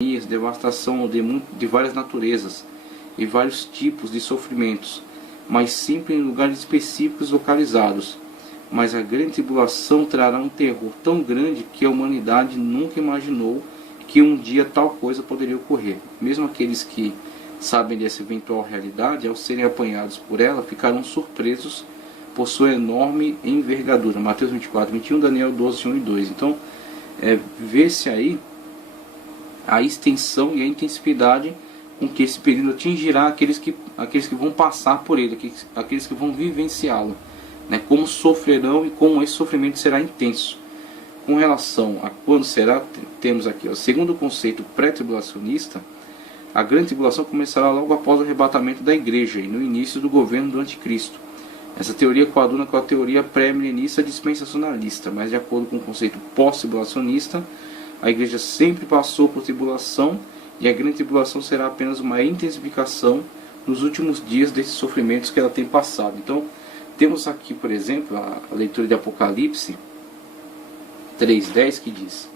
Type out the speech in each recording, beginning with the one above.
devastação de várias naturezas e vários tipos de sofrimentos, mas sempre em lugares específicos localizados. Mas a grande tribulação trará um terror tão grande que a humanidade nunca imaginou que um dia tal coisa poderia ocorrer. Mesmo aqueles que sabem dessa eventual realidade, ao serem apanhados por ela, ficarão surpresos por sua enorme envergadura. Mateus 24, 21, Daniel 12, 1 e 2. Então, vê-se aí a extensão e a intensividade com que esse período atingirá aqueles que vão passar por ele, aqueles que vão vivenciá-lo, né? Como sofrerão e como esse sofrimento será intenso. Com relação a quando será, temos aqui o segundo conceito pré-tribulacionista. A grande tribulação começará logo após o arrebatamento da igreja e no início do governo do anticristo. Essa teoria coaduna com a teoria pré-milenista dispensacionalista, mas de acordo com o conceito pós-tribulacionista, a igreja sempre passou por tribulação e a grande tribulação será apenas uma intensificação nos últimos dias desses sofrimentos que ela tem passado. Então, temos aqui, por exemplo, a leitura de Apocalipse 3:10, que diz: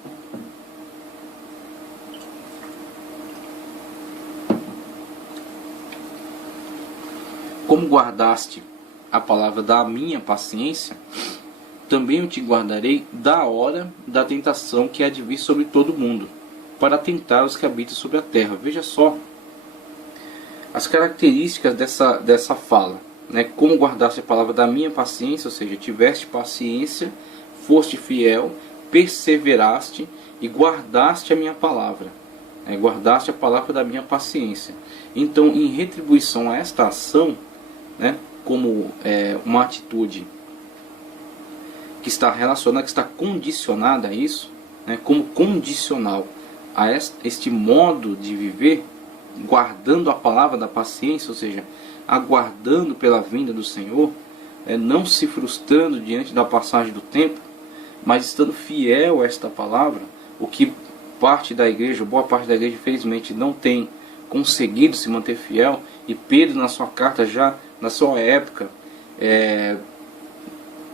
como guardaste a palavra da minha paciência, também eu te guardarei da hora da tentação que há de vir sobre todo o mundo, para tentar os que habitam sobre a terra. Veja só as características dessa fala, né? Como guardaste a palavra da minha paciência, ou seja, tiveste paciência, foste fiel, perseveraste e guardaste a minha palavra, guardaste a palavra da minha paciência. Então, em retribuição a esta ação, né, como uma atitude que está relacionada, que está condicionada a isso, né, como condicional a este modo de viver, guardando a palavra da paciência, ou seja, aguardando pela vinda do Senhor, não se frustrando diante da passagem do tempo, mas estando fiel a esta palavra, o que parte da igreja, boa parte da igreja, infelizmente, não tem conseguido se manter fiel. E Pedro, na sua carta, já na sua época,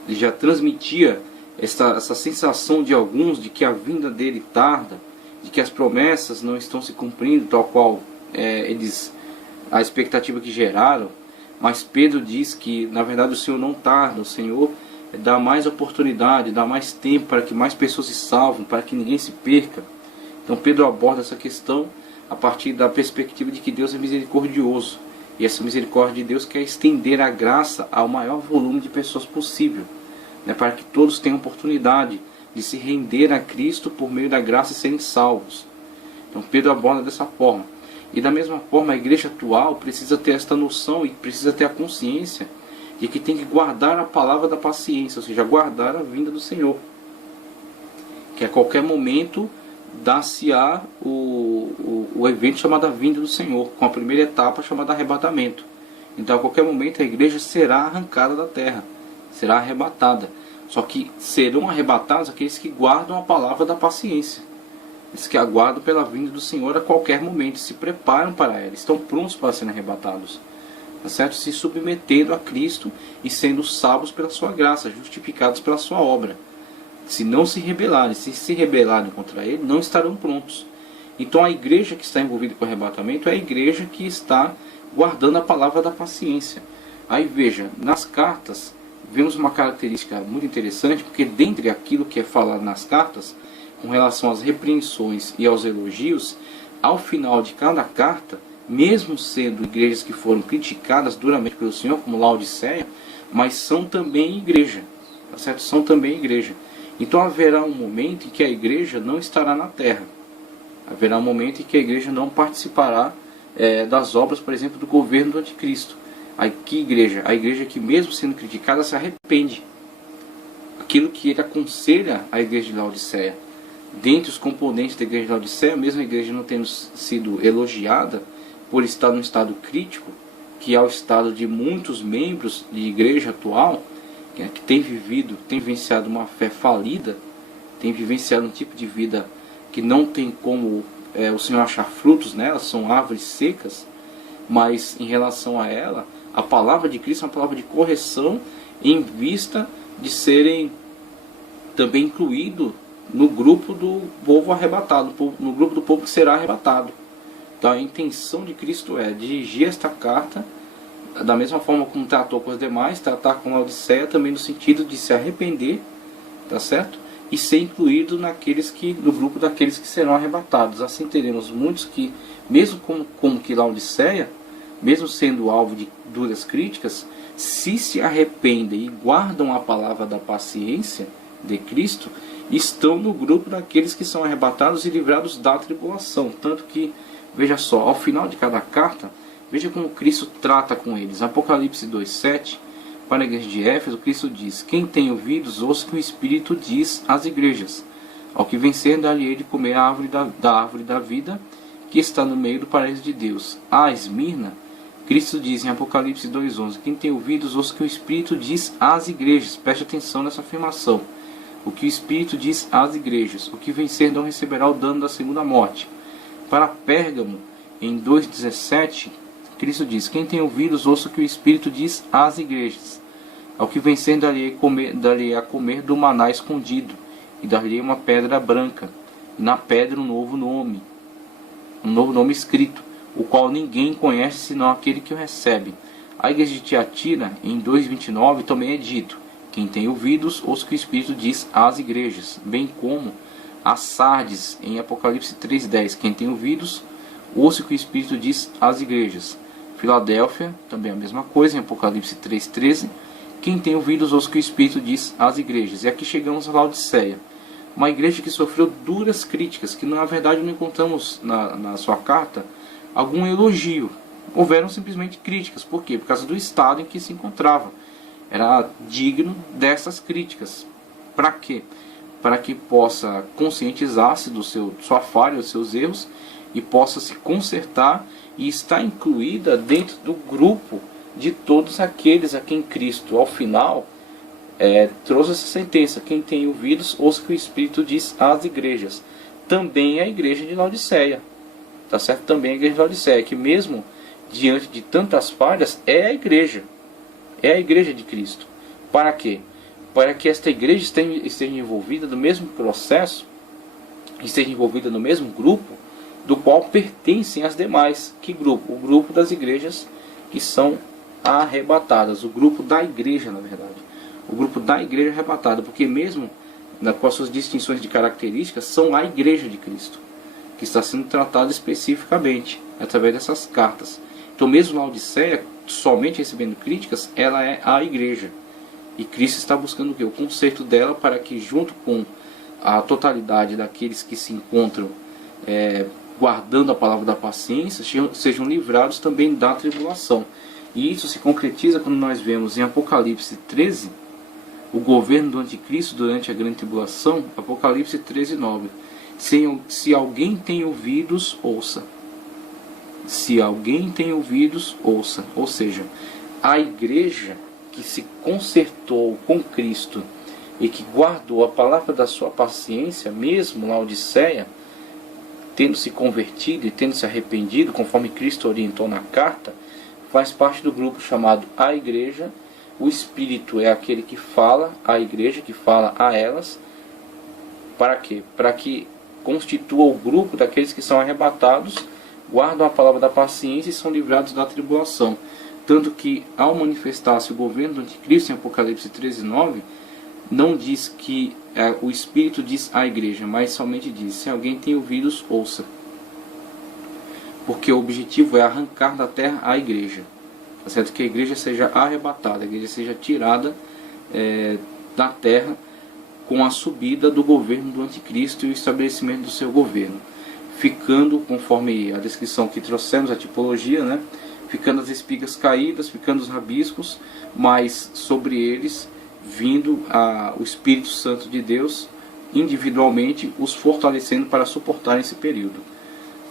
já transmitia essa sensação de alguns de que a vinda dele tarda, de que as promessas não estão se cumprindo tal qual a expectativa que geraram. Mas Pedro diz que na verdade o Senhor não tarda, o Senhor dá mais oportunidade, dá mais tempo para que mais pessoas se salvem, para que ninguém se perca. Então Pedro aborda essa questão a partir da perspectiva de que Deus é misericordioso, e essa misericórdia de Deus quer estender a graça ao maior volume de pessoas possível, né, para que todos tenham oportunidade de se render a Cristo por meio da graça e serem salvos. Então Pedro aborda dessa forma. E da mesma forma a igreja atual precisa ter esta noção e precisa ter a consciência de que tem que guardar a palavra da paciência, ou seja, guardar a vinda do Senhor. Que a qualquer momento dar-se-á o evento chamado a vinda do Senhor, com a primeira etapa chamada arrebatamento. Então a qualquer momento a igreja será arrancada da terra, será arrebatada. Só que serão arrebatados aqueles que guardam a palavra da paciência, eles que aguardam pela vinda do Senhor a qualquer momento, se preparam para ela, estão prontos para serem arrebatados, tá certo? Se submetendo a Cristo e sendo salvos pela sua graça, justificados pela sua obra. Se não se rebelarem, se rebelarem contra ele, não estarão prontos. Então a igreja que está envolvida com o arrebatamento é a igreja que está guardando a palavra da paciência. Aí veja, nas cartas vemos uma característica muito interessante, porque dentre aquilo que é falado nas cartas, com relação às repreensões e aos elogios, ao final de cada carta, mesmo sendo igrejas que foram criticadas duramente pelo Senhor, como Laodiceia, mas são também igreja, tá certo? São também igreja. Então haverá um momento em que a igreja não estará na terra. Haverá um momento em que a igreja não participará das obras, por exemplo, do governo do anticristo. Que igreja? A igreja que, mesmo sendo criticada, se arrepende. Aquilo que ele aconselha à igreja de Laodiceia. Dentre os componentes da igreja de Laodiceia, mesmo a igreja não tendo sido elogiada por estar num estado crítico, que é o estado de muitos membros de igreja atual, que tem vivenciado uma fé falida, tem vivenciado um tipo de vida que não tem como o Senhor achar frutos nela, são árvores secas. Mas em relação a ela, a palavra de Cristo é uma palavra de correção, em vista de serem também incluído no grupo do povo arrebatado, no grupo do povo que será arrebatado. Então a intenção de Cristo é dirigir esta carta da mesma forma como tratou com os demais, tratar com Laodiceia também no sentido de se arrepender, tá certo? E ser incluído no grupo daqueles que serão arrebatados. Assim teremos muitos que, mesmo como que Laodiceia, mesmo sendo alvo de duras críticas, se arrependem e guardam a palavra da paciência de Cristo, estão no grupo daqueles que são arrebatados e livrados da tribulação. Tanto que, veja só, ao final de cada carta, veja como Cristo trata com eles. Apocalipse 2,7, para a igreja de Éfeso, Cristo diz: quem tem ouvidos, ouça o que o Espírito diz às igrejas. Ao que vencer, dar-lhe-ei de comer a árvore da árvore da vida, que está no meio do paraíso de Deus. A Esmirna, Cristo diz em Apocalipse 2,11: quem tem ouvidos, ouça o que o Espírito diz às igrejas. Preste atenção nessa afirmação. O que o Espírito diz às igrejas. O que vencer não receberá o dano da segunda morte. Para Pérgamo, em 2,17, Cristo diz: quem tem ouvidos, ouça o que o Espírito diz às igrejas. Ao que vencer, dar-lhe a comer do maná escondido, e dar-lhe uma pedra branca, e na pedra um novo nome escrito, o qual ninguém conhece senão aquele que o recebe. A igreja de Tiatira, em 2,29, também é dito: quem tem ouvidos, ouça o que o Espírito diz às igrejas. Bem como a Sardes, em Apocalipse 3,10: quem tem ouvidos, ouça o que o Espírito diz às igrejas. Filadélfia, também a mesma coisa, em Apocalipse 3,13: quem tem ouvidos, ouça o que o Espírito diz às igrejas. E aqui chegamos a Laodiceia, uma igreja que sofreu duras críticas, que na verdade não encontramos na sua carta algum elogio. Houveram simplesmente críticas. Por quê? Por causa do estado em que se encontrava. Era digno dessas críticas. Para quê? Para que possa conscientizar-se do sua falha, dos seus erros, e possa se consertar e estar incluída dentro do grupo de todos aqueles a quem Cristo, ao final, trouxe essa sentença: quem tem ouvidos, ouça o que o Espírito diz às igrejas. Também a igreja de Laodiceia, tá certo? Também a igreja de Laodiceia, que mesmo diante de tantas falhas, é a igreja de Cristo. Para quê? Para que esta igreja esteja envolvida no mesmo processo, esteja envolvida no mesmo grupo do qual pertencem as demais. Que grupo? O grupo das igrejas que são arrebatadas, o grupo da igreja, na verdade, o grupo da igreja arrebatada, porque mesmo com as suas distinções de características, são a igreja de Cristo, que está sendo tratada especificamente através dessas cartas. Então mesmo Laodiceia, somente recebendo críticas, ela é a igreja, e Cristo está buscando o quê? O conserto dela, para que junto com a totalidade daqueles que se encontram guardando a palavra da paciência, sejam livrados também da tribulação. E isso se concretiza quando nós vemos em Apocalipse 13, o governo do anticristo durante a grande tribulação. Apocalipse 13:9: se alguém tem ouvidos, ouça. Se alguém tem ouvidos, ouça. Ou seja, a igreja que se consertou com Cristo e que guardou a palavra da sua paciência, mesmo Laodiceia, tendo se convertido e tendo se arrependido, conforme Cristo orientou na carta, faz parte do grupo chamado a igreja. O Espírito é aquele que fala à igreja, que fala a elas. Para quê? Para que constitua o grupo daqueles que são arrebatados, guardam a palavra da paciência e são livrados da tribulação. Tanto que, ao manifestar-se o governo do anticristo, em Apocalipse 13:9, não diz que o Espírito diz à igreja, mas somente diz: se alguém tem ouvidos, ouça. Porque o objetivo é arrancar da terra a igreja. Tá certo? Que a igreja seja arrebatada, a igreja seja tirada da terra com a subida do governo do anticristo e o estabelecimento do seu governo. Ficando, conforme a descrição que trouxemos, a tipologia, né? Ficando as espigas caídas, ficando os rabiscos, mas sobre eles vindo o Espírito Santo de Deus individualmente, os fortalecendo para suportar esse período.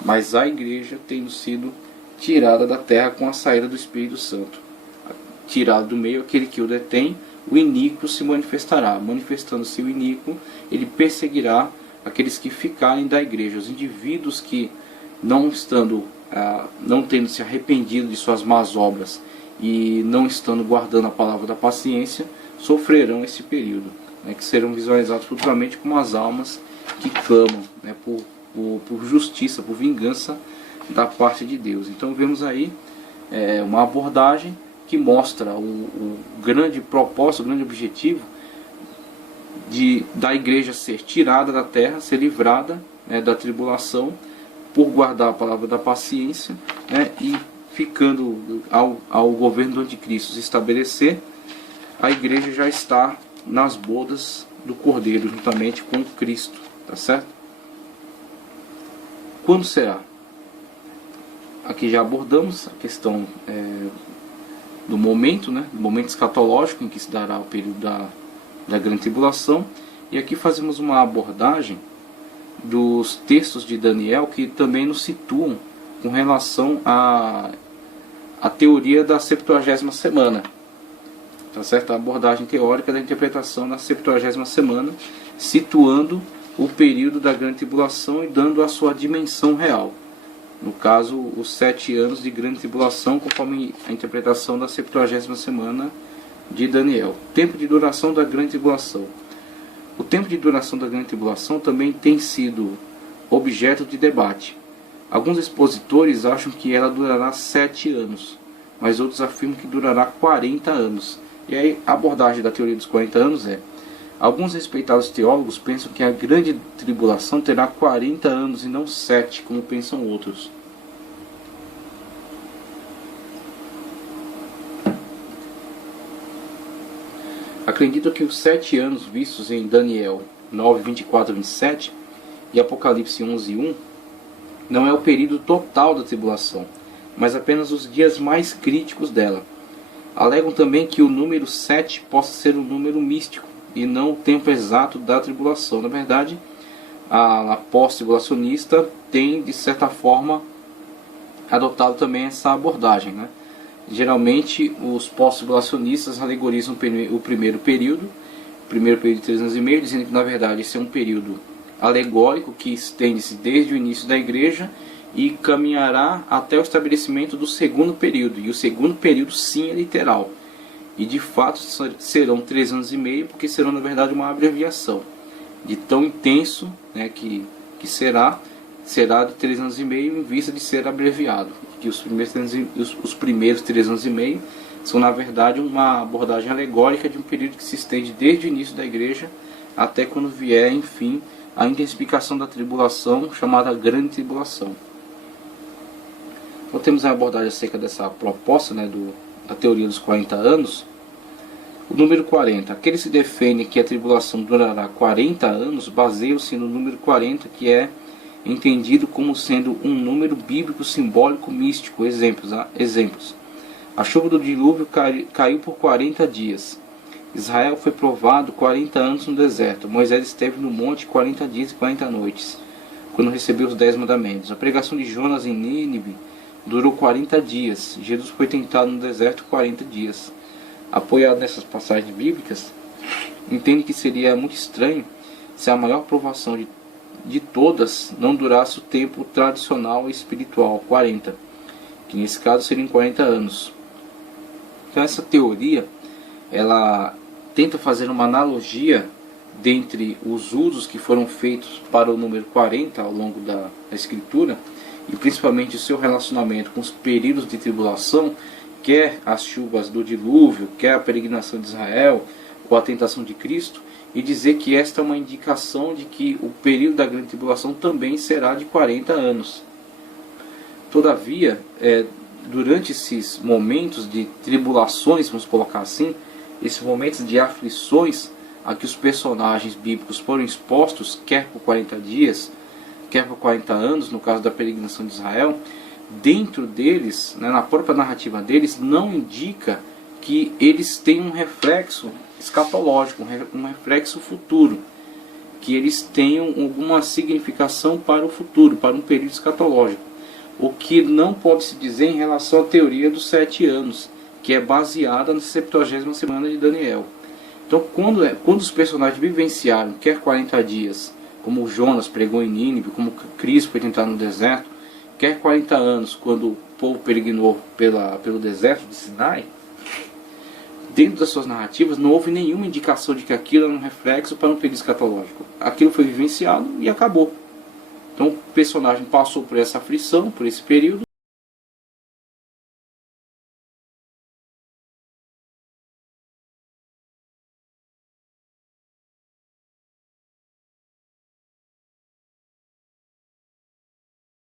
Mas a igreja tendo sido tirada da terra com a saída do Espírito Santo, tirado do meio aquele que o detém, o iníquo se manifestará. Manifestando-se o iníquo, ele perseguirá aqueles que ficarem da igreja. Os indivíduos que não tendo se arrependido de suas más obras e não estando guardando a palavra da paciência, sofrerão esse período. né, que serão visualizados futuramente como as almas que clamam, né, por justiça, por vingança da parte de Deus. Então vemos aí uma abordagem que mostra o grande propósito, o grande objetivo da igreja ser tirada da terra, ser livrada, né, da tribulação, por guardar a palavra da paciência, né, e ficando ao governo do anticristo se estabelecer, a igreja já está nas bodas do Cordeiro, juntamente com Cristo, tá certo? Quando será? Aqui já abordamos a questão do momento, né, do momento escatológico em que se dará o período da grande tribulação, e aqui fazemos uma abordagem dos textos de Daniel que também nos situam com relação à teoria da 70ª semana, tá certo? A abordagem teórica da interpretação da 70ª semana, situando o período da grande tribulação e dando a sua dimensão real. No caso, os 7 anos de grande tribulação, conforme a interpretação da 70ª semana de Daniel. Tempo de duração da grande tribulação. O tempo de duração da grande tribulação também tem sido objeto de debate. Alguns expositores acham que ela durará 7 anos, mas outros afirmam que durará 40 anos. E aí a abordagem da teoria dos 40 anos alguns respeitados teólogos pensam que a grande tribulação terá 40 anos e não 7, como pensam outros. Acredito que os 7 anos vistos em Daniel 9, 24 e 27 e Apocalipse 11, 1 não é o período total da tribulação, mas apenas os dias mais críticos dela. Alegam também que o número 7 possa ser um número místico e não o tempo exato da tribulação. Na verdade, a pós-tribulacionista tem, de certa forma, adotado também essa abordagem, né? Geralmente, os pós-tribulacionistas alegorizam o primeiro período de 3 anos e meio, dizendo que, na verdade, esse é um período alegórico que estende-se desde o início da igreja e caminhará até o estabelecimento do segundo período. E o segundo período, sim, é literal. E de fato serão 3 anos e meio, porque serão na verdade uma abreviação. De tão intenso, né, que será de 3 anos e meio em vista de ser abreviado. Que os primeiros 3 anos e meio são na verdade uma abordagem alegórica de um período que se estende desde o início da igreja até quando vier, enfim, a intensificação da tribulação, chamada grande tribulação. Então temos a abordagem acerca dessa proposta, né, da teoria dos 40 anos. O número 40. Aqueles que defendem que a tribulação durará 40 anos baseiam-se no número 40, que é entendido como sendo um número bíblico simbólico místico. Exemplos. A chuva do dilúvio caiu por 40 dias. Israel foi provado 40 anos no deserto. Moisés esteve no monte 40 dias e 40 noites, quando recebeu os 10 mandamentos. A pregação de Jonas em Nínive durou 40 dias. Jesus foi tentado no deserto 40 dias. Apoiado nessas passagens bíblicas, entende que seria muito estranho se a maior provação de todas não durasse o tempo tradicional e espiritual, 40, que nesse caso seriam 40 anos. Então essa teoria, ela tenta fazer uma analogia dentre os usos que foram feitos para o número 40 ao longo da escritura, e principalmente o seu relacionamento com os períodos de tribulação, quer as chuvas do dilúvio, quer a peregrinação de Israel, ou a tentação de Cristo, e dizer que esta é uma indicação de que o período da grande tribulação também será de 40 anos. Todavia, durante esses momentos de tribulações, vamos colocar assim, esses momentos de aflições a que os personagens bíblicos foram expostos, quer por 40 dias, quer por 40 anos, no caso da peregrinação de Israel, dentro deles, né, na própria narrativa deles, não indica que eles têm um reflexo escatológico, um reflexo futuro, que eles tenham alguma significação para o futuro, para um período escatológico. O que não pode se dizer em relação à teoria dos 7 anos, que é baseada na 70ª semana de Daniel. Então, quando os personagens vivenciaram, quer 40 dias, como Jonas pregou em Nínive, como Cristo foi tentado no deserto, quer 40 anos, quando o povo peregrinou pelo deserto de Sinai, dentro das suas narrativas não houve nenhuma indicação de que aquilo era um reflexo para um período escatológico. Aquilo foi vivenciado e acabou. Então o personagem passou por essa aflição, por esse período,